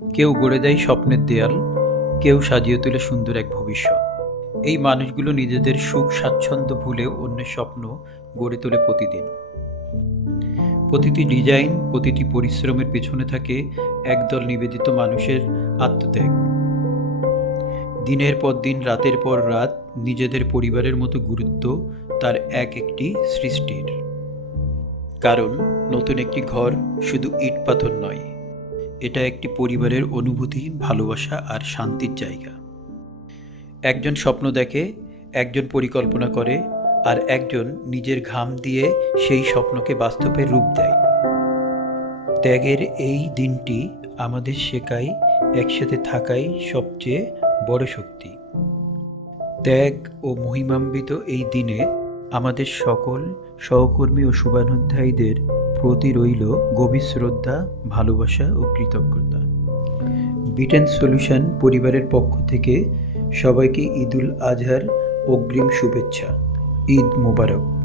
কেউ গড়ে দেয় স্বপ্নের দেয়াল, কেউ সাজিয়ে তোলে সুন্দর এক ভবিষ্যৎ। এই মানুষগুলো নিজেদের সুখ স্বাচ্ছন্দ্য ভুলেও অন্যের স্বপ্ন গড়ে তোলে প্রতিদিন। প্রতিটি ডিজাইন, প্রতিটি পরিশ্রমের পেছনে থাকে একদল নিবেদিত মানুষের আত্মত্যাগ। দিনের পর দিন, রাতের পর রাত নিজেদের পরিবারের মতো গুরুত্ব তার এক একটি সৃষ্টির। কারণ নতুন একটি ঘর শুধু ইট পাথর নয়, এটা একটি পরিবারের অনুভূতি, ভালোবাসা আর শান্তির জায়গা। একজন স্বপ্ন দেখে, একজন পরিকল্পনা করে, আর একজন নিজের ঘাম দিয়ে সেই স্বপ্নকে বাস্তবে রূপ দেয়। ত্যাগের এই দিনটি আমাদের শেখায় একসাথে থাকাই সবচেয়ে বড় শক্তি। ত্যাগ ও মহিমান্বিত এই দিনে আমাদের সকল সহকর্মী ও শুভানুধ্যায়ীদের প্রতি রইল গভীর শ্রদ্ধা, ভালোবাসা ও কৃতজ্ঞতা। বিটেন সলিউশন পরিবারের পক্ষ থেকে সবাইকে ঈদুল আজহার অগ্রিম শুভেচ্ছা। ঈদ মোবারক।